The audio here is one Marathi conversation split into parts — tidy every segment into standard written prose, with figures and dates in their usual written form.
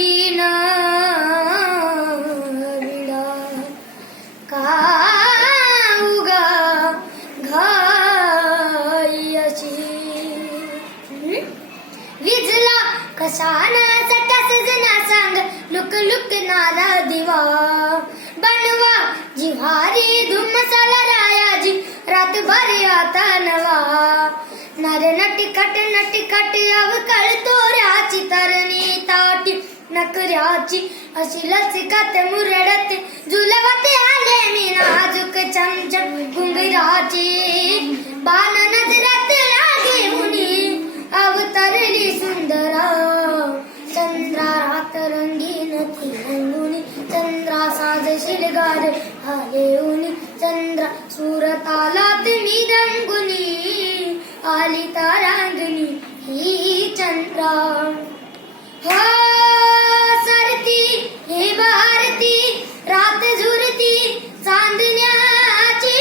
तीन विडा का उगा घाई अशी विजला कशाना सटा सजना सांग लुक लुक नारा दिवा बनवा जिव्हारी धुम मसाला रायाजी रातभर आता नवा नर नटिकट अवकळ तोऱ्याची तरणी ताटी नकऱ्याची अशी लचकत मुरडत झुलवते आले मी नाजूक चमचम घुंगराची बाण नजरात लागे उनी अवतरली सुंदरा चंद्रा रात रंगीन ती रंगुनी चंद्रा साज शिलगार आले उनी चंद्रा सुरतालात मी रंगुनी आली तारांगणी ही चंद्रा हो सरती हे भारती रात झुरती चांदण्याची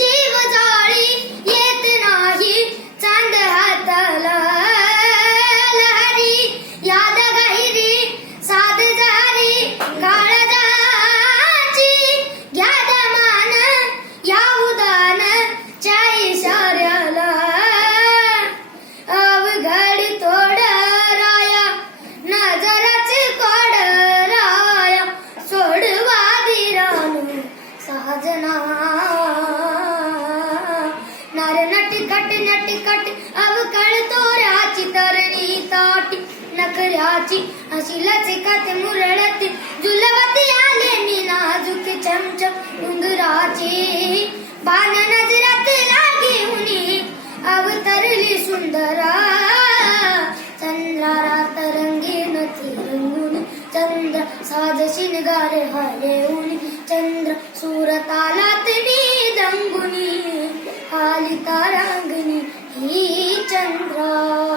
जीव जाळी येत नाही चांद हाताला लहरी याद गहिरी साध जारी काळजाची घ्याद मान या उदान च्या इशाऱ्याला अवघड तोड राया नजरच कोड राया सोडवा दिरानु साजना नर नटकट अवकळ तोऱ्याची तरणी ताटी नखऱ्याची अशी लचकत मुरडत झुलवत आले मी नाजूक चमचम उंदराची बाण नजरात लागे उनी अवतरली सुंदरा चंद्रा रात रंगीन ती रंगुनी चंद्र साज शिनगार हाले उनी चंद्र सुरतालात मी दंगुनी आली तारांगणी ही चंद्रा